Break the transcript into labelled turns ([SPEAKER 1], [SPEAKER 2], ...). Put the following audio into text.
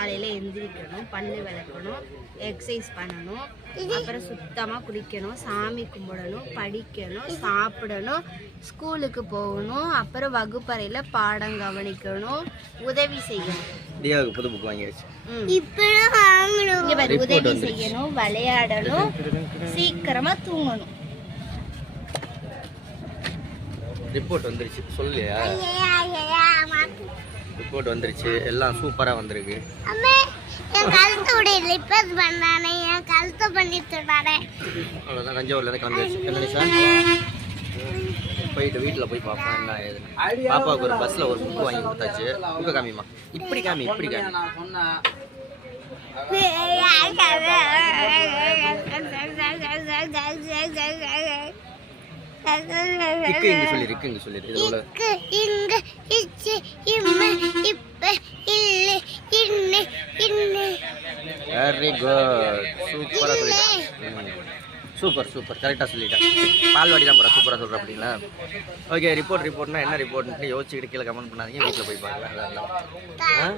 [SPEAKER 1] காலையில் எந்திரிக்கணும் பல்லு விளக்கணும் எக்ஸசைஸ் பண்ணணும் அப்புறம் சுத்தமாக குளிக்கணும் சாமி கும்பிடணும் படிக்கணும் சாப்பிடணும் ஸ்கூலுக்கு போகணும் அப்புறம் வகுப்பறையில் பாடம் கவனிக்கணும் உதவி செய்யணும்.
[SPEAKER 2] தியாவுக்கு புது புக் வாங்கியாச்சு.
[SPEAKER 1] உதவி. செய்யணும் விளையாடணும் சீக்கிரமா தூங்கணும்.
[SPEAKER 2] ரிப்போர்ட் வந்துருச்சு. சொல்லியா ரிப்போர்ட் வந்துருச்சு. எல்லாம் சூப்பராக வந்திருக்கு.
[SPEAKER 3] என் கழுத்து உடைய பண்ணானே என் கழுத்தை பண்ணி தரானே
[SPEAKER 2] அவ்வளோதான் தஞ்சாவூர்லேருந்து கிளம்பியாச்சு. என்ன சார்? போயிட்டு வீட்டில் போய் பார்ப்போம் என்ன ஏதுன்னு. பாப்பாவுக்கு ஒரு பஸ்ஸில் ஒரு புக்கு வாங்கி கொடுத்தாச்சு. புக்கை காமிமா இப்படி காமி இப்படி காமி. இக்கு இங்கே சொல்லிடு இக்கு இங்கே சொல்லிடு இது வெரி குட் சூப்பராக சொல்லிட்டேன் சூப்பர் சூப்பர் கரெக்டாக சொல்லிட்டேன் பால்வாடி தான் போகிறேன் சூப்பராக சொல்கிறேன் அப்படிங்களா ஓகே ரிப்போர்ட் ரிப்போர்ட்னா என்ன ரிப்போர்ட்னு யோசிச்சுக்கிட்டு கீழே கமெண்ட் பண்ணாதீங்க. வீட்டில் போய் பார்க்கலாம்